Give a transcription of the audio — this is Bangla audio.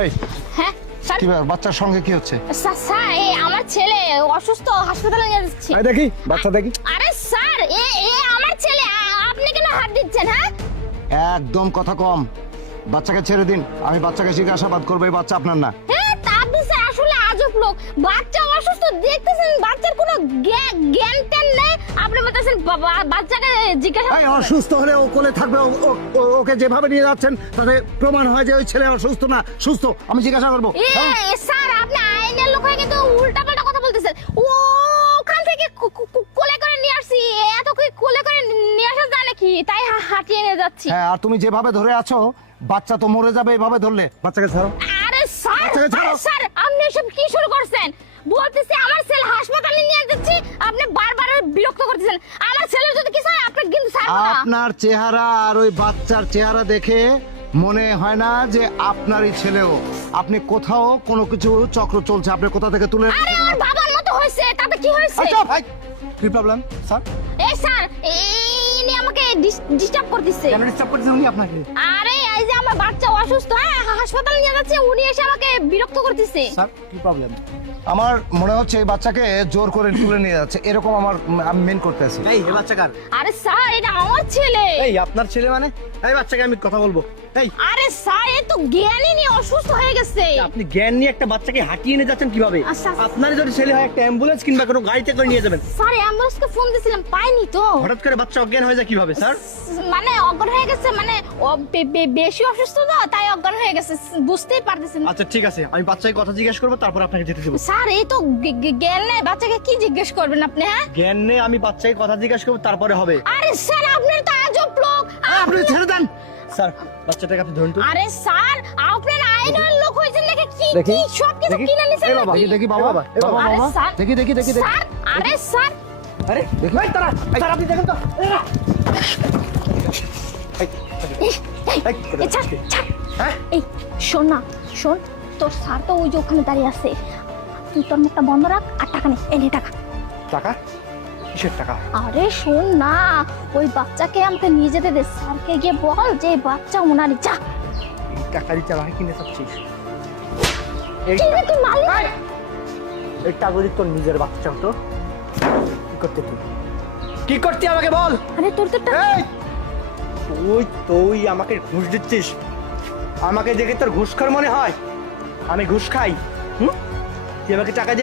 এই হ্যাঁ স্যার। কি ব্যাপার, বাচ্চার সঙ্গে কি হচ্ছে? স্যার এই আমার ছেলে অসুস্থ, হাসপাতালে নিয়ে যাচ্ছি। এই দেখি বাচ্চা দেখি। আরে স্যার এ আমার ছেলে, আপনি কেন হাত দিচ্ছেন? হ্যাঁ একদম কথা কম, বাচ্চাকে ছেড়ে দিন। আমি বাচ্চাকে জিজ্ঞাসাবাদ করবো, এই বাচ্চা আপনার না। হ্যাঁ তা আপনি স্যার আসলে আজব লোক। বাচ্চা অসুস্থ দেখতেছেন, বাচ্চার কোনো জ্ঞান ট্যান নেই, আপনি বলতেছেন বাচ্চাকে জিজ্ঞাসা। এই অসুস্থ হলে ও কোলে থাকবে, ওকে যেভাবে নিয়ে যাচ্ছেন তাতে প্রমাণ হয় যে ওই ছেলে অসুস্থ না সুস্থ। আমি জিজ্ঞাসা করবো। স্যার আপনি আইনের লোক হয়ে কিন্তু উল্টাপাল্টা কথা বলতেছেন। ও ওখান থেকে কোলে করে নিয়ে আসছি, এত কি কোলে করে নিয়ে আসা যায় নাকি? তাই হাঁটিয়ে নিয়ে যাচ্ছি। হ্যাঁ, আর তুমি যেভাবে ধরে আছো বাচ্চা তো মরে যাবে এভাবে ধরলে। বাচ্চাকে ছাড়ো। আরে স্যার, বাচ্চাকে ছাড়ো। স্যার আপনি এসব কি শুরু করছেন? বলতেছি আমার ছেলে হাসপাতালে নিয়ে যাচ্ছি, আপনি বারবার বিরক্ত করতেছেন। আমার ছেলের যদি কিছু হয় আপনি কিন্তু ছাড়বো না। আপনার চেহারা আর ওই বাচ্চার চেহারা দেখে মনে হয় না যে আপনারই ছেলেও। আপনি কোথাও কোনো কিছু চক্র চলছে, আপনি কোথা থেকে তুলে। আরে আমার বাবার মতো হয়েছে, তাতে কি হয়েছে? আচ্ছা ভাই, কি প্রবলেম স্যার? এই স্যার ইনি আমাকে ডিস্টার্ব করতেছে। কেন ডিস্টার্ব করছেন উনি আপনাকে? আরে এই যে আমার বাচ্চা অসুস্থ, হ্যাঁ হাসপাতালে নিয়ে যাচ্ছে, উনি এসে আমাকে বিরক্ত করতেছে। স্যার কি প্রবলেম? আমার মনে হচ্ছে এই বাচ্চাকে জোর করে তুলে নিয়ে যাচ্ছে, এরকম আমি মেন করতে আছি। এই বাচ্চা কার? আরে স্যার এটা আমার ছেলে। এই আপনার ছেলে মানে? এই বাচ্চাকে আমি কথা বলবো। এই আরে স্যার এ তো জ্ঞানই নিয়ে অসুস্থ হয়ে গেছে। আপনি জ্ঞান নিয়ে একটা বাচ্চাকে হাঁটিয়ে নিয়ে যাচ্ছেন কিভাবে? আচ্ছা। আপনার যদি ছেলে হয় একটা অ্যাম্বুলেন্স কিংবা কোনো গাড়িতে করে নিয়ে যাবেন। স্যার অ্যাম্বুলেন্সকে ফোন দিয়েছিলাম, পাইনি তো। হঠাৎ করে বাচ্চা অজ্ঞান হয়ে যায় কিভাবে স্যার? মানে অজ্ঞান হয়ে গেছে, মানে বেশি অসুস্থ তো তাই অজ্ঞান হয়ে গেছে, বুঝতেই পারতেছেন। আচ্ছা ঠিক আছে, আমি বাচ্চাকে কথা জিজ্ঞেস করবো তারপর আপনাকে যেতে দেবো। স্যার এই তো জ্ঞান নেই, বাচ্চাকে কি জিজ্ঞেস করবেন আপনি? হ্যাঁ জ্ঞান নেই, আমি বাচ্চাকে কথা জিজ্ঞেস করবো তারপরে হবে। আরে স্যার আপনার তো আজব লোক। আপনি ছেড়ে দেন। স্যার বাচ্চাটাকে আপনি ধরুন তো। আরে স্যার আপনার আইনের লোক হয়েছেন নাকি? কি দেখি, কি সব কিছু দেখি। কিনে নিছেন এই বাবা, নাকি? দেখি বাবা, বাবা, বাবা, আরে বাবা, স্যার, দেখি দেখি দেখি দেখি। স্যার আরে স্যার আরে দেখি। এই তারা, স্যার আপনি দেখেন তো। এই, এই, এই ছাড়, ছাড়। হ্যাঁ? এই শোন না, শোন, তোর স্যার তো ওই যে ওখানে দাঁড়িয়ে আছে, তুই তোর মুখটা বন্ধ রাখ আর টাকা নে। এই নে টাকা। টাকা? কিসের টাকা? আরে শোন না, ওই বাচ্চাকে আমাকে নিয়ে যেতে দে, স্যারকে গিয়ে বল যে এই বাচ্চা ওনারই। যা। এই টাকা দিতে আমাকে কিনে চাচ্ছিস? এই কি রে তুই মারলি? এই টাকা যদি তোর নিজের বাচ্চা হতো কি করতে তুই? কি করতে আমাকে বল? আরে তোর তো টাকা। এই তুই আমাকে ঘুষ দিচ্ছিস? আমাকে দেখে তোর ঘুষখোর মনে হয়? আমি ঘুষ খাই? তুই আমাকে টাকা